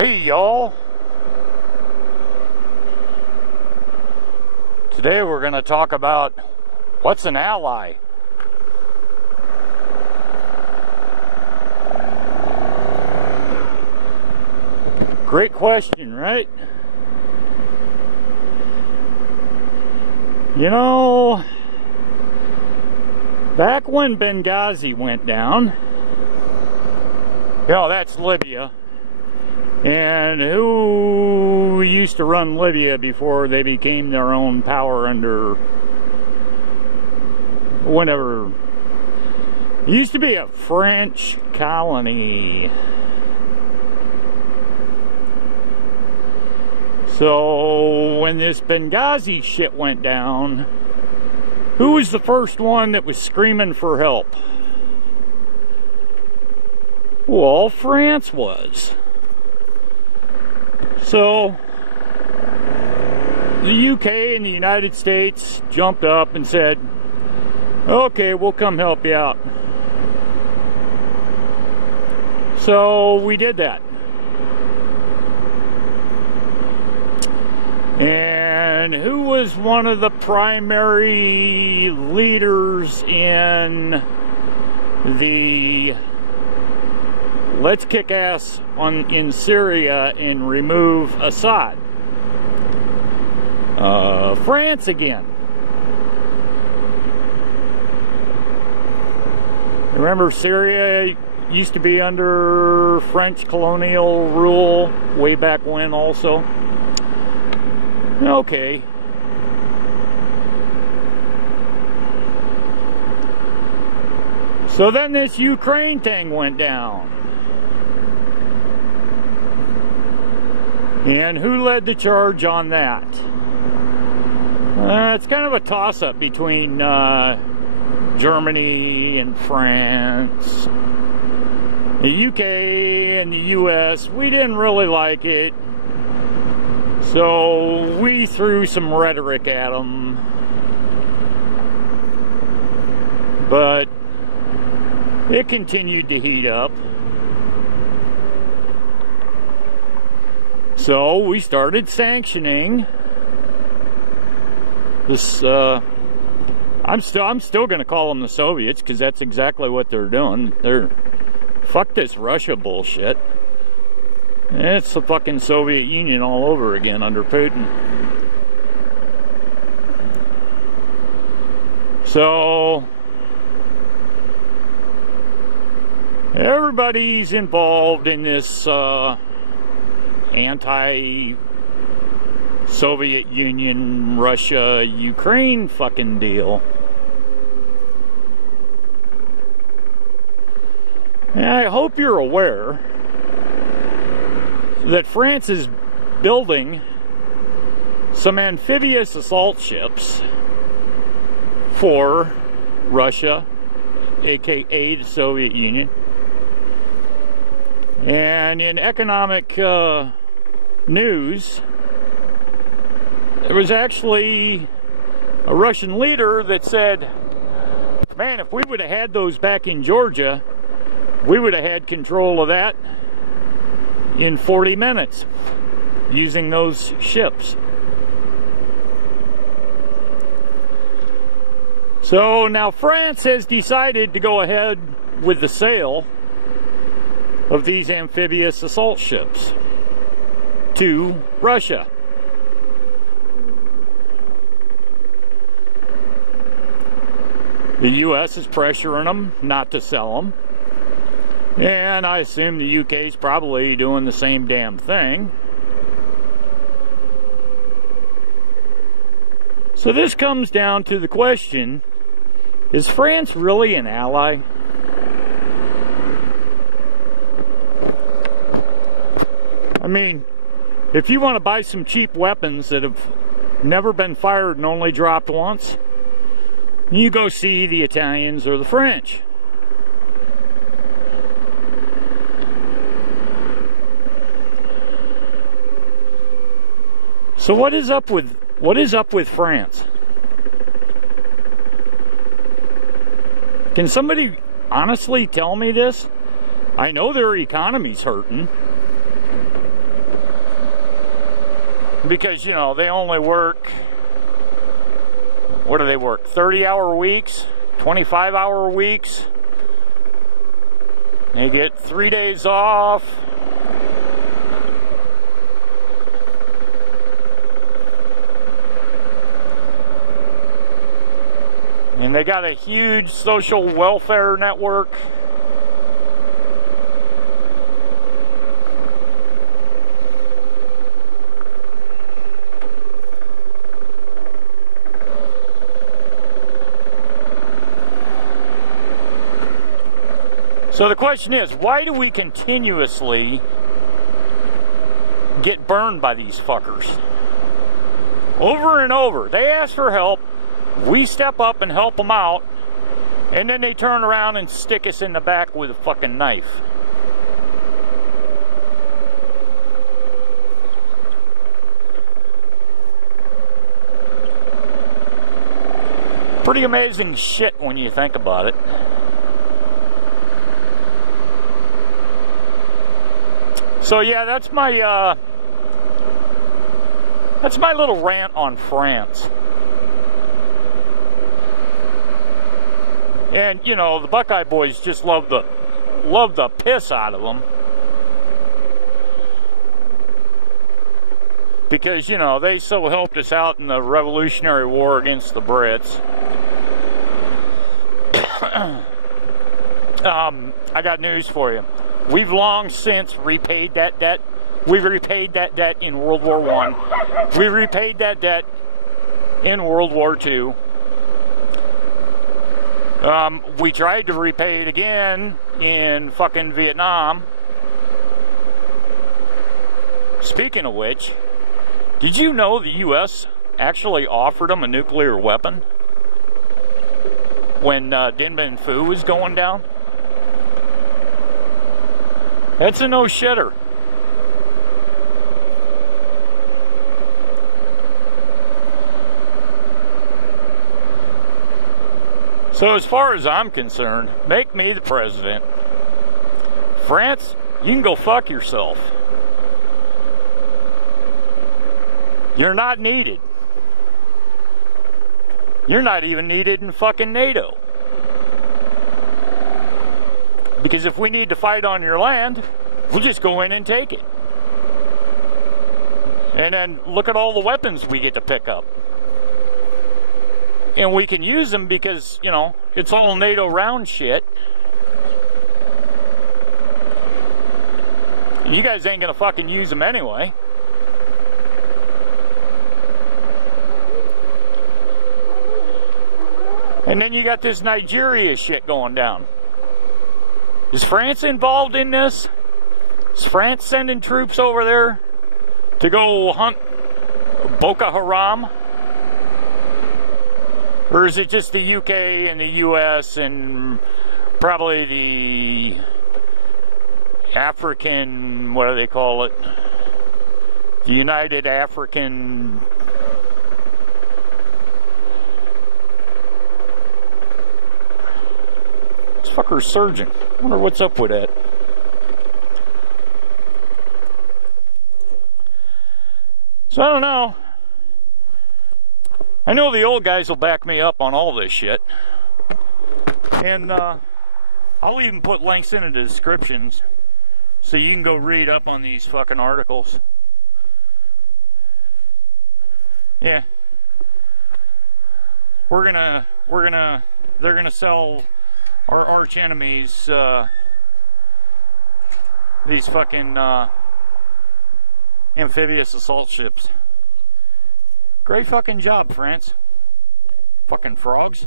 Hey y'all, today we're going to talk about what's an ally. Great question, right? You know, back when Benghazi went down, that's Libya. And who used to run Libya before they became their own power under whenever? It used to be a French colony. So when this Benghazi shit went down, who was the first one that was screaming for help? Well, France was. So the UK and the United States jumped up and said, okay, we'll come help you out. So we did that. And who was one of the primary leaders in the let's kick ass in Syria and remove Assad? France again. Remember, Syria used to be under French colonial rule way back when also. Okay. So then this Ukraine thing went down. And who led the charge on that? It's kind of a toss-up between Germany and France. The UK and the US, we didn't really like it. So we threw some rhetoric at them. But it continued to heat up. So we started sanctioning this. I'm still going to call them the Soviets because that's exactly what they're doing. Fuck this Russia bullshit. It's the fucking Soviet Union all over again under Putin. So everybody's involved in this anti-Soviet Union, Russia, Ukraine fucking deal. And I hope you're aware that France is building some amphibious assault ships for Russia, aka the Soviet Union. And in economic news, there was actually a Russian leader that said, man, if we would have had those back in Georgia, we would have had control of that in 40 minutes using those ships. So now France has decided to go ahead with the sale of these amphibious assault ships to Russia. The US is pressuring them not to sell them. And I assume the UK is probably doing the same damn thing. So this comes down to the question, is France really an ally? I mean, if you want to buy some cheap weapons that have never been fired and only dropped once, you go see the Italians or the French. So what is up with France? Can somebody honestly tell me this? I know their economy's hurting. Because, you know, they only work, what do they work, 30-hour weeks, 25-hour weeks. They get 3 days off. And they got a huge social welfare network. So the question is, why do we continuously get burned by these fuckers? Over and over. They ask for help, we step up and help them out, and then they turn around and stick us in the back with a fucking knife. Pretty amazing shit when you think about it. So yeah, that's my little rant on France. And you know, the Buckeye boys just love the piss out of them, because you know they so helped us out in the Revolutionary War against the Brits. I got news for you. We've long since repaid that debt. We repaid that debt in World War I. We repaid that debt in World War II. We tried to repay it again in fucking Vietnam. Speaking of which, did you know the U.S. actually offered them a nuclear weapon when Dien Bien Phu was going down? That's a no-shitter. So as far as I'm concerned, make me the president. France, you can go fuck yourself. You're not needed. You're not even needed in fucking NATO. Because if we need to fight on your land, we'll just go in and take it. And then look at all the weapons we get to pick up. And we can use them because, you know, it's all NATO round shit. You guys ain't gonna fucking use them anyway. And then you got this Nigeria shit going down. Is France involved in this? Is France sending troops over there to go hunt Boko Haram? Or is it just the UK and the US and probably the African, what do they call it? The United African... This fucker's surging. I wonder what's up with that. So I don't know. I know the old guys will back me up on all this shit. And I'll even put links in the descriptions so you can go read up on these fucking articles. Yeah. They're gonna sell our arch enemies these fucking amphibious assault ships. Great fucking job, France. Fucking frogs.